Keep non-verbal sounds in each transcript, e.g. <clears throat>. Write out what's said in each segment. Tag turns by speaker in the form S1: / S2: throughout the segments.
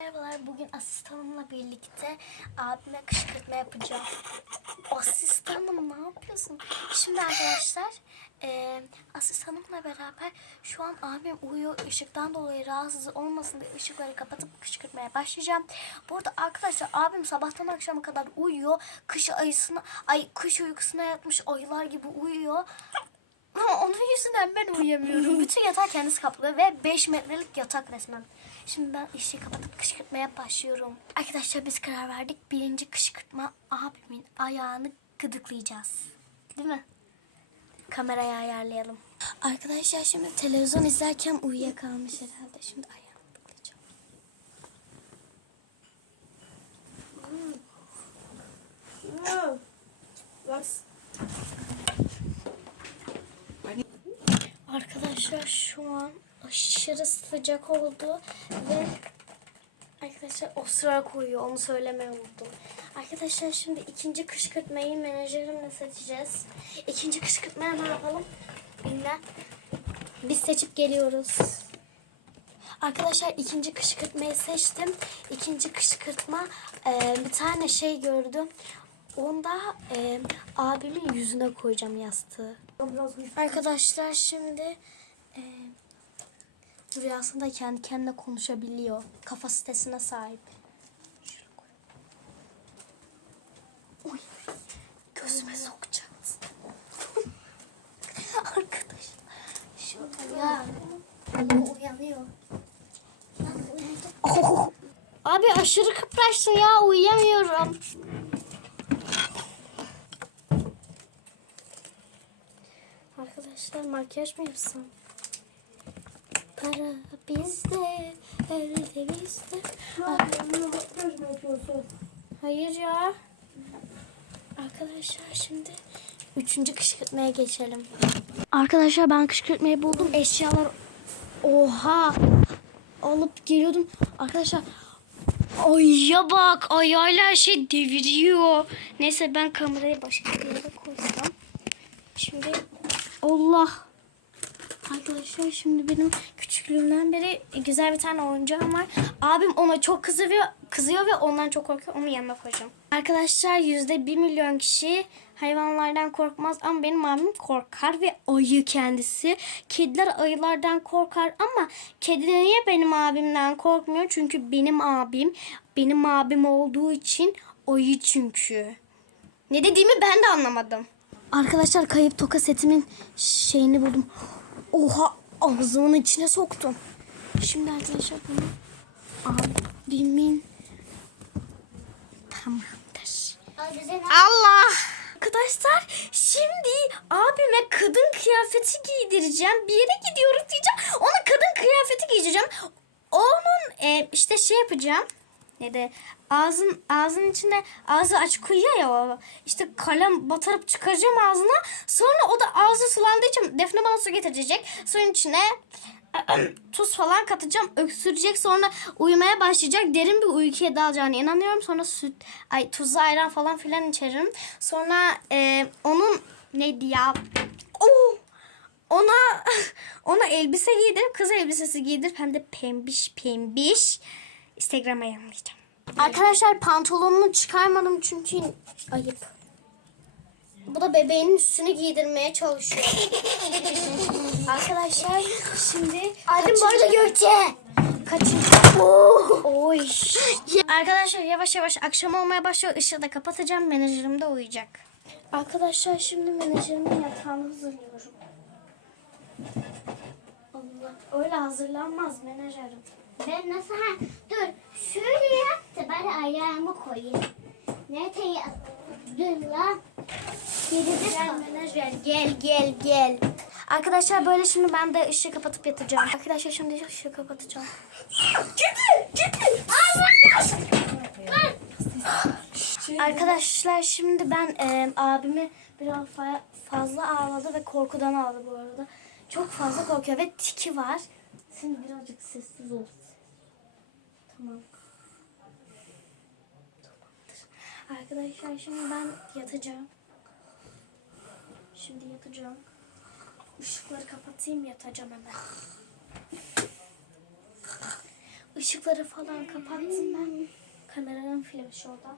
S1: Merhabalar, bugün asistanımla birlikte abime kışkırtma yapacağım. Asistanım ne yapıyorsun? Şimdi arkadaşlar, e, asistanımla beraber şu an abim uyuyor. Işıktan dolayı rahatsız olmasın diye ışıkları kapatıp kışkırtmaya başlayacağım. Burada arkadaşlar abim sabahtan akşama kadar uyuyor. Kış ayısına, ay kış uykusuna yatmış ayılar gibi uyuyor. Onun yüzünden ben uyuyamıyorum. <laughs> Bütün yatağı kendisi kaplıyor ve 5 metrelik yatak resmen. Şimdi ben ışığı kapatıp kışkırtmaya başlıyorum. Arkadaşlar biz karar verdik. Birinci kışkırtma abimin ayağını gıdıklayacağız. Değil mi? Kamerayı ayarlayalım. Arkadaşlar şimdi televizyon izlerken uyuyakalmış herhalde. Şimdi ayağını Arkadaşlar şu an aşırı sıcak oldu ve arkadaşlar osurarak uyuyor onu söylemeyi unuttum. Arkadaşlar şimdi ikinci kışkırtmayı menajerimle seçeceğiz. İkinci kışkırtmaya ne yapalım? Bilmem. Biz seçip geliyoruz. Arkadaşlar ikinci kışkırtmayı seçtim. İkinci kışkırtma e, bir tane şey gördüm. Onda e, abimin yüzüne koyacağım yastığı. Arkadaşlar şimdi e, rüyasında kendi kendine konuşabiliyor. Kapasitesine sahip. Uy, gözüme sokacaksın. <laughs> Arkadaşlar şurada ya. Uyanıyor. Oh. <laughs> Abi aşırı kıpraştın ya uyuyamıyorum. Arkadaşlar makyaj mı yapsam? Para bizde, elde bizde. Hayır ya. Arkadaşlar şimdi üçüncü kışkırtmaya geçelim. Arkadaşlar ben kışkırtmayı buldum. Eşyalar oha alıp geliyordum. Arkadaşlar Ayya bak ayağıyla her şey deviriyor. Neyse ben kamerayı başka bir yere koysam. Şimdi Allah. Arkadaşlar şimdi benim küçüklüğümden beri güzel bir tane oyuncağım var. Abim ona çok kızıyor, kızıyor ve ondan çok korkuyor. Onu yanına koyacağım. Arkadaşlar yüzde bir milyon kişi hayvanlardan korkmaz ama benim abim korkar ve ayı kendisi. Kediler ayılardan korkar ama kedi niye benim abimden korkmuyor? Çünkü benim abim benim abim olduğu için ayı çünkü. Ne dediğimi ben de anlamadım. Arkadaşlar kayıp toka setimin şeyini buldum. Oha ağzımın içine soktum. Şimdi arkadaşlar bunu abimin tamamdır. Allah! Arkadaşlar şimdi abime kadın kıyafeti giydireceğim. Bir yere gidiyoruz diyeceğim. Ona kadın kıyafeti giydireceğim. Onun e, işte şey yapacağım. Ne de ağzın ağzın içinde ağzı açık koyuyor ya o. İşte kalem batırıp çıkaracağım ağzına. Sonra o da ağzı sulandığı için Defne bana su getirecek. Suyun içine <clears throat> tuz falan katacağım. Öksürecek sonra uyumaya başlayacak. Derin bir uykuya dalacağına inanıyorum. Sonra süt, ay tuzlu ayran falan filan içerim. Sonra e, onun neydi ya? Oh! Ona <laughs> ona elbise giydirip kız elbisesi giydirip hem de pembiş pembiş Instagram'a yayınlayacağım. Arkadaşlar pantolonunu çıkarmadım çünkü ayıp. Bu da bebeğinin üstünü giydirmeye çalışıyor. <laughs> Arkadaşlar şimdi
S2: Adım bu arada Gökçe.
S1: Kaçıncı? Oy. Arkadaşlar yavaş yavaş akşam olmaya başlıyor. Işığı da kapatacağım. Menajerim de uyuyacak. Arkadaşlar şimdi menajerimin yatağını hazırlıyorum. Allah. Öyle hazırlanmaz menajerim.
S3: Ben nasıl ha? Dur şöyle yap da ben ayağımı koyayım. Nereye? Dur lan. Geride
S1: Gel menajer gel gel gel. Arkadaşlar böyle şimdi ben de ışığı kapatıp yatacağım. Arkadaşlar şimdi ışığı kapatacağım. Arkadaşlar şimdi ben e, abimi biraz fa- fazla ağladı ve korkudan ağladı bu arada. Çok fazla korkuyor ve tiki var. Şimdi birazcık sessiz ol. Tamam. Arkadaşlar şimdi ben yatacağım. Şimdi yatacağım. Işıkları kapatayım yatacağım hemen. Işıkları falan kapattım ben. Kameranın filmi şurada.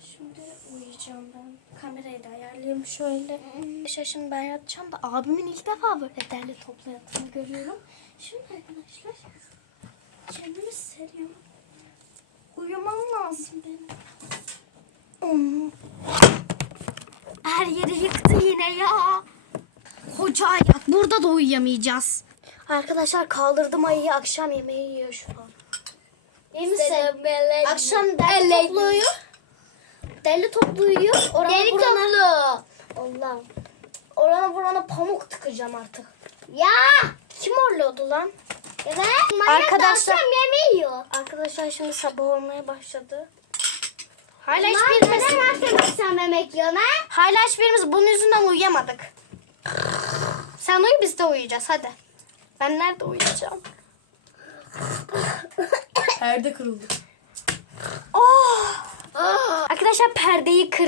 S1: Şimdi uyuyacağım ben. Kamerayı da ayarlayayım şöyle. İşte şimdi ben yatacağım da abimin ilk defa böyle derli toplu yattığını görüyorum. Şimdi arkadaşlar kendimi seriyorum. Uyumam lazım benim. Her yeri yıktı yine ya. Koca ayak. Burada da uyuyamayacağız. Arkadaşlar kaldırdım ayıyı akşam yemeği yiyor şu an. İyi misin? Akşam derli toplu uyuyor. Derli toplu uyuyor. Orana
S3: Deli
S1: burana. Allah. Orana burana pamuk tıkacağım artık.
S3: Ya.
S1: Kim horluyordu lan? Arkadaşlar-
S3: yemeği yiyor.
S1: Arkadaşlar şimdi sabah olmaya başladı. Hala
S3: Lan
S1: hiçbirimiz,
S3: neden akşam akşam yemek yiyorsun ha?
S1: hala hiçbirimiz bunun yüzünden uyuyamadık. Sen uyu biz de uyuyacağız hadi. Ben nerede uyuyacağım?
S2: Perde kırıldı.
S1: Oh! Arkadaşlar perdeyi kır.